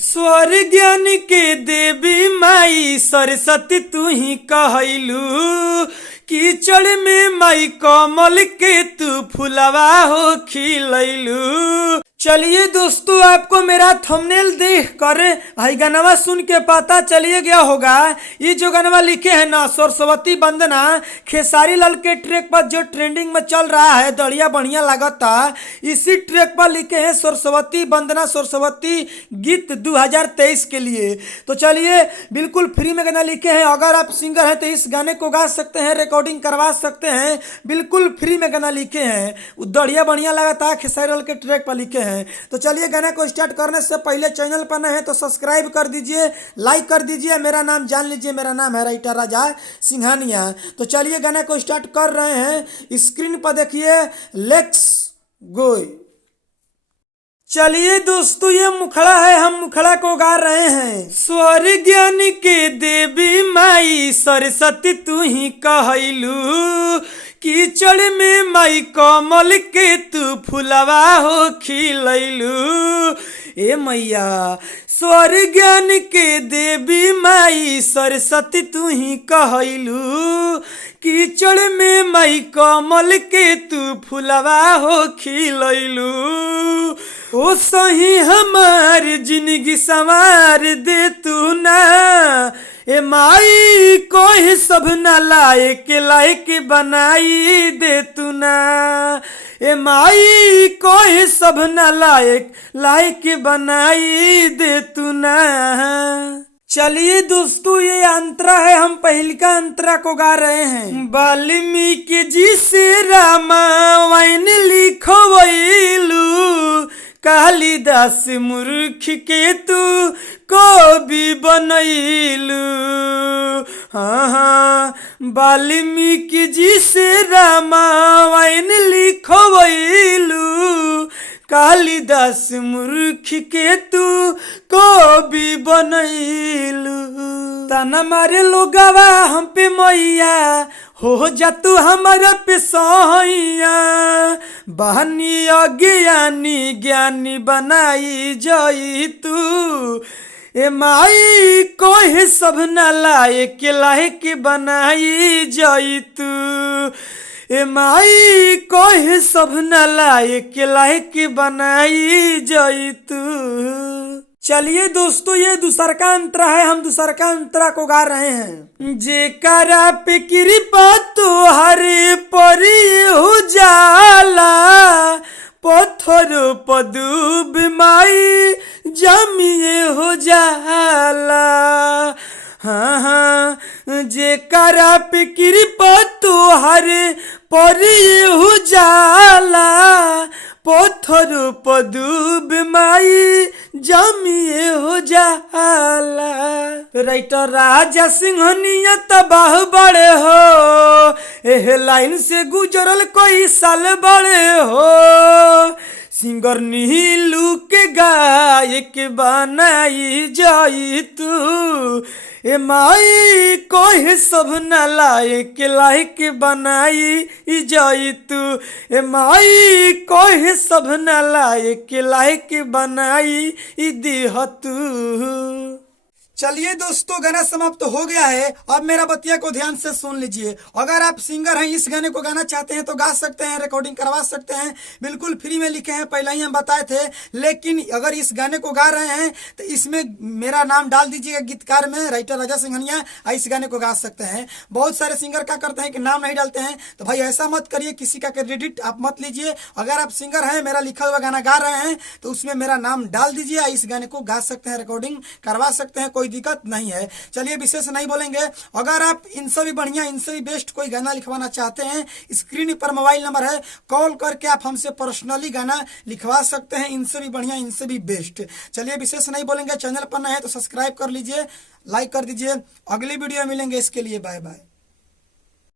स्वर ज्ञान के देवी माई सरस्वती तू ही कहलू, कीचड़ में माई कमल के तू फुलवा हो खिलैलू। चलिए दोस्तों, आपको मेरा थंबनेल देख कर भाई गानवा सुन के पता चलिए गया होगा। ये जो गानवा लिखे हैं ना सरस्वती वंदना, खेसारी लाल के ट्रैक पर जो ट्रेंडिंग में चल रहा है, दड़िया बढ़िया लागता, इसी ट्रैक पर लिखे हैं सरस्वती वंदना सरस्वती गीत 2023 के लिए। तो चलिए, बिल्कुल फ्री में गाना लिखे हैं। अगर आप सिंगर हैं तो इस गाने को गा सकते हैं, रिकॉर्डिंग करवा सकते हैं, बिल्कुल फ्री में गाना लिखे हैं। दड़िया बढ़िया लागता, खेसारी लाल के ट्रैक पर लिखे हैं। तो चलिए, गाने को स्टार्ट करने से पहले चैनल पर नए हैं तो सब्सक्राइब कर दीजिए, लाइक कर दीजिए। मेरा नाम जान लीजिए, मेरा नाम है राइटर राजा सिंघानिया। तो चलिए, गाने को स्टार्ट कर रहे हैं। स्क्रीन पर देखिए, लेट्स गो। चलिए दोस्तों, ये मुखड़ा है, हम मुखड़ा को गा रहे हैं। स्वर ज्ञान के देवी माई सरस्वती तू ही कहलू, कीचड़ में माई कमल के तू फुलवा हो खिलैलू। ए मैया, स्वर ज्ञान के देवी माई सरस्वती तू ही कहलू, कीचड़ में माई कमल के तू फुलवा हो खिलैलू। ओ सही हमार जिंदगी संवार दे तू ना, ए माई कोई सब न लायक लायक बनाई दे तू ना, ए माई कोई सब न लायक लायक बनाई दे तू ना। चलिए दोस्तों, ये अंतरा है, हम पहली का अंतरा को गा रहे हैं। वाल्मीकि जी से रामायण लिखवैलू, कालिदास मूर्ख के तू कवि बनैलू। हाँ हाँ, वाल्मीकि जी से रामायण लिखवैलू, कालिदास मूर्ख के तू कवि बनैलू। ताना मारे लोगवा हम पे मैया, हो जा तू हमारा पे सैया, बहनी अज्ञानी ज्ञानी बनाई जाई तू। ए माई कोई सब न लायक लायक बनाई जाई तू, ए माई कोई सब न लायक लायक बनाई जाई तू। चलिए दोस्तों, ये दूसर का अंतरा है, हम दूसर का अंतरा को गा रहे हैं। जेकरा पे कृपा तोहरे परी हो जाला, पत्थर पदूब माई जमिए हो जाला। हाँ हाँ, जेकरा पे कृपा तोहरे परी हो जाला, पत्थर पदूब माई जमिए हो जाला। राइटर राजा सिंघानिया तबाह बड़े हो, एह लाइन से गुजरल कोई साल बड़े हो, सिंगर नीलू के गायक बनाई जाई तू। ए माई कोई सब न लायक लायक बनाई जाई तू, ए माई कोई सब न लायक लायक बनाई दीह तू। चलिए दोस्तों, गाना समाप्त हो गया है। अब मेरा बतिया को ध्यान से सुन लीजिए। अगर आप सिंगर हैं, इस गाने को गाना चाहते हैं तो गा सकते हैं, रिकॉर्डिंग करवा सकते हैं, बिल्कुल फ्री में लिखे हैं, पहले ही हम बताए थे। लेकिन अगर इस गाने को गा रहे हैं तो इसमें मेरा नाम डाल दीजिएगा गीतकार में, राइटर राजा सिंघानिया, इस गाने को गा सकते हैं। बहुत सारे सिंगर क्या करते हैं कि नाम नहीं डालते हैं, तो भाई ऐसा मत करिए, किसी का क्रेडिट आप मत लीजिए। अगर आप सिंगर हैं, मेरा लिखा हुआ गाना गा रहे हैं तो उसमें मेरा नाम डाल दीजिए, इस गाने को गा सकते हैं, रिकॉर्डिंग करवा सकते हैं, कोई दिक्कत नहीं है। चलिए, विशेष नहीं बोलेंगे। अगर आप इनसे भी बढ़िया, इनसे भी बेस्ट कोई गाना लिखवाना चाहते हैं, स्क्रीन पर मोबाइल नंबर है, कॉल करके आप हमसे पर्सनली गाना लिखवा सकते हैं, इनसे भी बढ़िया, इनसे भी बेस्ट। चलिए, विशेष नहीं बोलेंगे। चैनल पर नए हैं तो सब्सक्राइब कर लीजिए, लाइक कर दीजिए। अगली वीडियो मिलेंगे, इसके लिए बाय बाय।